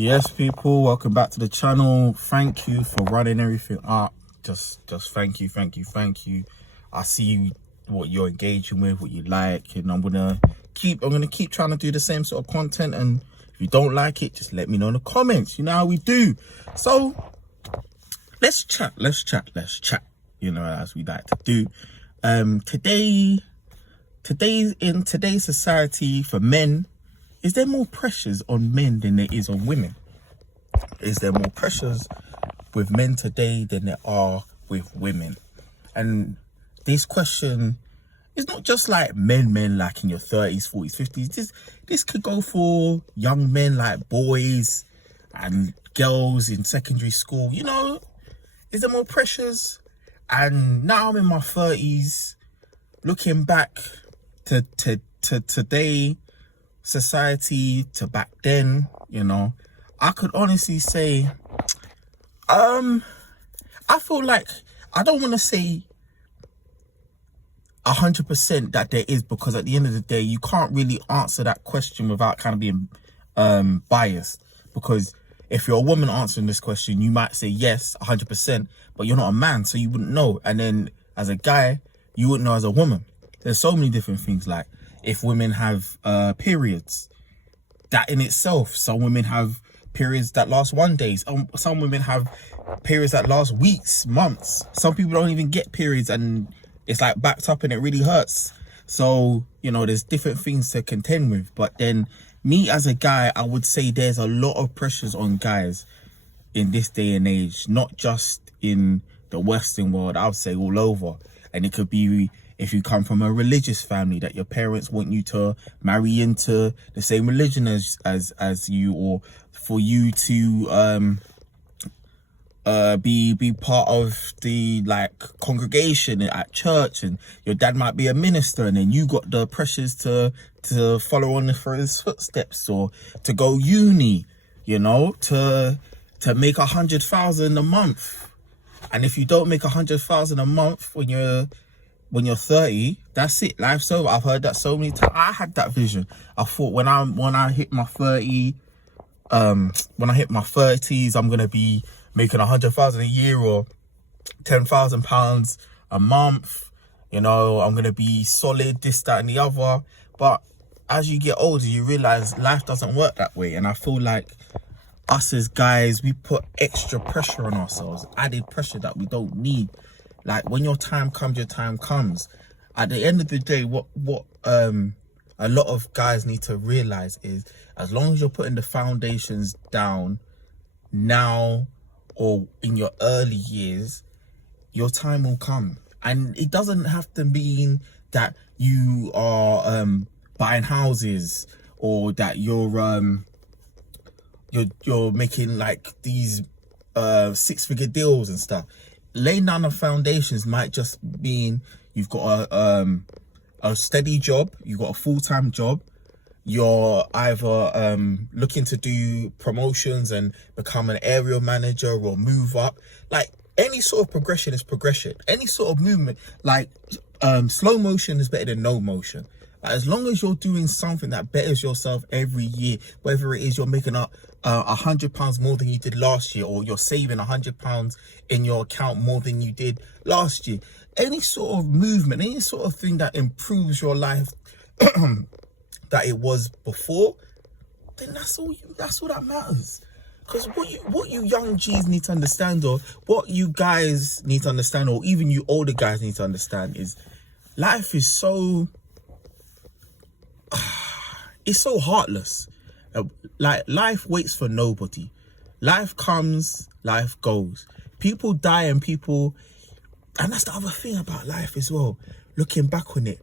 Yes, people, welcome back to the channel. Thank you for running everything up. Just thank you. I see what you're engaging with, what you like, and I'm gonna keep trying to do the same sort of content. And if you don't like it, just let me know in the comments. You know how we do. So let's chat. You know, as we like to do. Today's society for men, is there more pressures on men than there is on women? Is there more pressures with men today than there are with women? And this question is not just like men like in your 30s, 40s, 50s. This could go for young men like boys and girls in secondary school. You know, is there more pressures? And now I'm in my 30s, looking back to today, society to back then, you know, I could honestly say I feel like, I don't want to say 100% that there is, because at the end of the day you can't really answer that question without kind of being biased. Because if you're a woman answering this question, you might say yes 100%, but you're not a man, so you wouldn't know. And then as a guy, you wouldn't know as a woman. There's so many different things, like if women have periods, that in itself, some women have periods that last 1 day. Some women have periods that last weeks, months. Some people don't even get periods and it's like backed up and it really hurts. So, you know, there's different things to contend with. But then me as a guy, I would say there's a lot of pressures on guys in this day and age, not just in the Western world, I would say all over. And it could be if you come from a religious family, that your parents want you to marry into the same religion as you, or for you to be part of the like congregation at church, and your dad might be a minister, and then you got the pressures to follow on for his footsteps, or to go uni, you know, to make 100,000 a month. And if you don't make 100,000 a month when you're 30, that's it, life's over. I've heard that so many times. I had that vision. I thought when I hit my 30, when I hit my 30s, I'm gonna be making 100,000 a year or £10,000 a month. You know, I'm gonna be solid, this, that, and the other. But as you get older, you realize life doesn't work that way. And I feel like us as guys, we put extra pressure on ourselves, added pressure that we don't need. Like, when your time comes, your time comes. At the end of the day, what a lot of guys need to realize is, as long as you're putting the foundations down now or in your early years, your time will come. And it doesn't have to mean that you are buying houses, or that you're making like these 6-figure deals and stuff. Laying down the foundations might just mean you've got a steady job, you've got a full-time job, you're either looking to do promotions and become an area manager or move up. Like, any sort of progression is progression. Any sort of movement, like slow motion is better than no motion. Like, as long as you're doing something that betters yourself every year, whether it is you're making up £100 more than you did last year, or you're saving £100 in your account more than you did last year, any sort of movement, any sort of thing that improves your life that it was before, then that's all that matters. Because what you young G's need to understand, or what you guys need to understand, or even you older guys need to understand, is life is so it's so heartless. Like, life waits for nobody. Life comes, life goes. People die, and that's the other thing about life as well, looking back on it.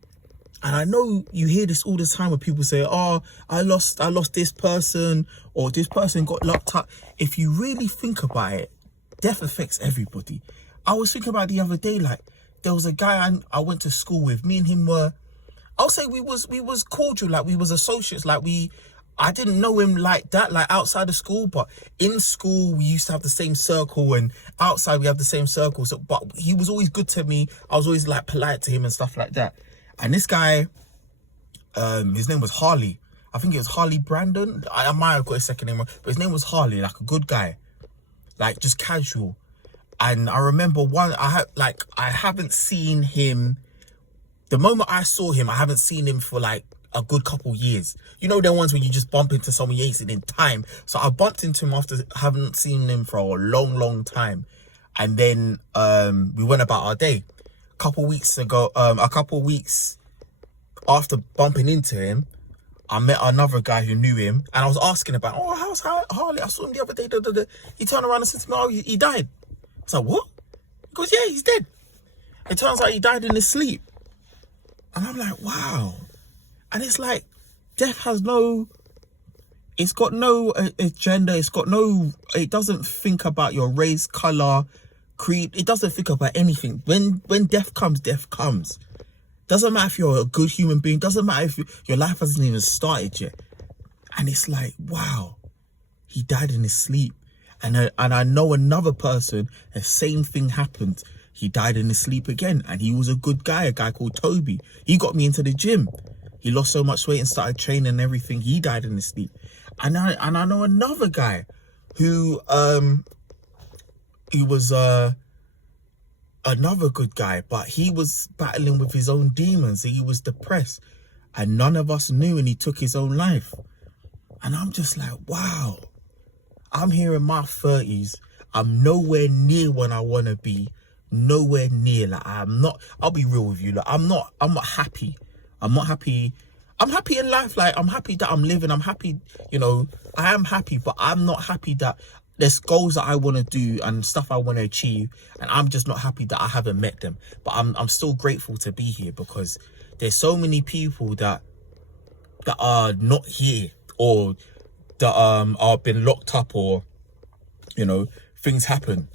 And I know you hear this all the time when people say, oh, I lost this person, or this person got locked up. If you really think about it, death affects everybody. I was thinking about the other day, like, there was a guy I went to school with. Me and him were, I'll say we was cordial, like we was associates. Like, I didn't know him like that, like outside of school, but in school we used to have the same circle, and outside we have the same circle. So, but he was always good to me. I was always like polite to him and stuff like that. And this guy, his name was Harley. I think it was Harley Brandon. I might have got his second name wrong, but his name was Harley, like a good guy, like just casual. And I remember I haven't seen him. The moment I saw him, I haven't seen him for like a good couple years. You know, the ones when you just bump into someone you ain't seen in time. So I bumped into him after haven't seen him for a long time. And then we went about our day. A couple weeks after bumping into him, I met another guy who knew him, and I was asking about, oh, how's Harley? I saw him the other day. He turned around and said to me, oh, he died. I was like, what? He goes, yeah, he's dead. It turns out he died in his sleep. And I'm like, wow. And it's like, death has it's got no agenda. It doesn't think about your race, color, creed. It doesn't think about anything. When death comes, death comes. Doesn't matter if you're a good human being. Doesn't matter if your life hasn't even started yet. And it's like, wow, he died in his sleep. And I know another person, the same thing happened. He died in his sleep again. And he was a good guy, a guy called Toby. He got me into the gym. He lost so much weight and started training and everything. He died in his sleep. And I know another guy who he was another good guy, but he was battling with his own demons. He was depressed, and none of us knew, and he took his own life. And I'm just like, wow, I'm here in my 30s. I'm nowhere near when I want to be. Nowhere near. Like, I'll be real with you. Like, I'm not happy. I'm not happy. I'm happy in life. Like, I'm happy that I'm living. I'm happy, you know, I am happy, but I'm not happy that there's goals that I want to do and stuff I want to achieve, and I'm just not happy that I haven't met them. But I'm still grateful to be here, because there's so many people that are not here, or that are been locked up, or, you know, things happen.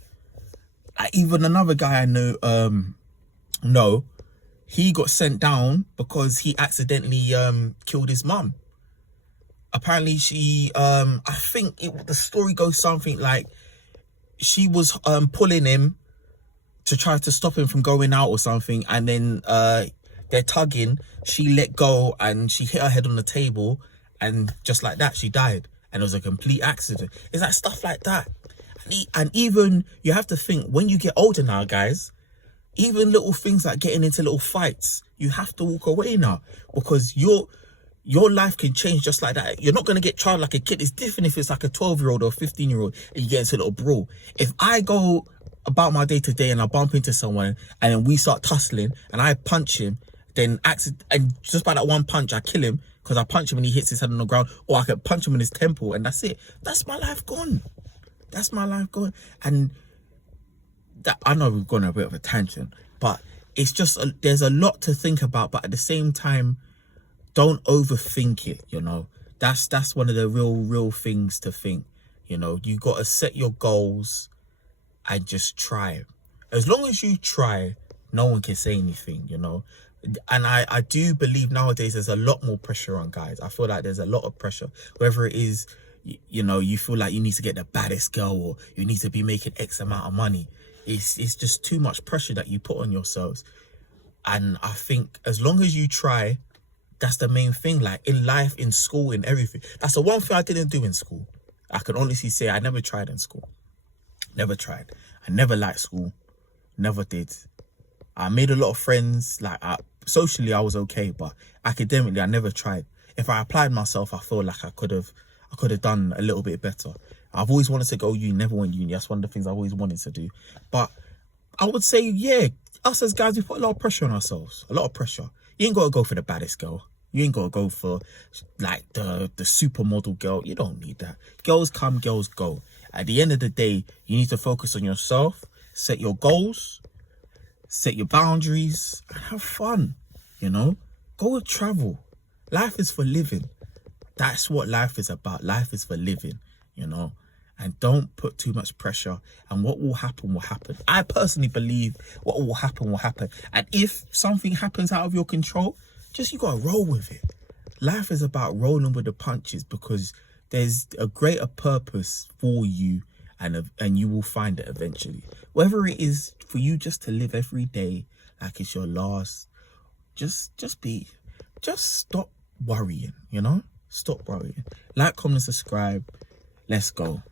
Even another guy I know, he got sent down because he accidentally killed his mum. Apparently I think the story goes something like she was pulling him to try to stop him from going out or something, and then they're tugging, she let go and she hit her head on the table, and just like that she died, and it was a complete accident. It's like stuff like that. And even, you have to think, when you get older now, guys, even little things like getting into little fights, you have to walk away now, because your life can change just like that. You're not going to get tried like a kid. It's different if it's like a 12-year-old or a 15-year-old and you get into a little brawl. If I go about my day to day and I bump into someone and then we start tussling and I punch him, then and just by that one punch I kill him because I punch him and he hits his head on the ground, or I could punch him in his temple and that's it. That's my life gone. That's my life gone. And that, I know we've gone a bit of a tangent, but it's just there's a lot to think about, but at the same time, don't overthink it, you know. That's one of the real things to think, you know. You got to set your goals and just try. As long as you try, no one can say anything, you know. And I do believe nowadays there's a lot more pressure on guys. I feel like there's a lot of pressure, whether it is, you know, you feel like you need to get the baddest girl, or you need to be making X amount of money. It's just too much pressure that you put on yourselves. And I think as long as you try, that's the main thing. Like in life, in school, in everything. That's the one thing I didn't do in school. I can honestly say I never tried in school. Never tried. I never liked school. Never did. I made a lot of friends. Like socially, I was okay, but academically, I never tried. If I applied myself, I feel like I could have done a little bit better. I've always wanted to go uni, never went uni. That's one of the things I've always wanted to do. But I would say, yeah, us as guys, we put a lot of pressure on ourselves. A lot of pressure. You ain't got to go for the baddest girl. You ain't got to go for like the supermodel girl. You don't need that. Girls come, girls go. At the end of the day, you need to focus on yourself, set your goals, set your boundaries, and have fun, you know? Go and travel. Life is for living. That's what life is about. Life is for living, you know? And don't put too much pressure, and what will happen will happen. I personally believe what will happen will happen. And if something happens out of your control, you gotta roll with it. Life is about rolling with the punches, because there's a greater purpose for you, and you will find it eventually. Whether it is for you just to live every day like it's your last, just stop worrying, you know? Stop worrying. Like, comment, and subscribe. Let's go.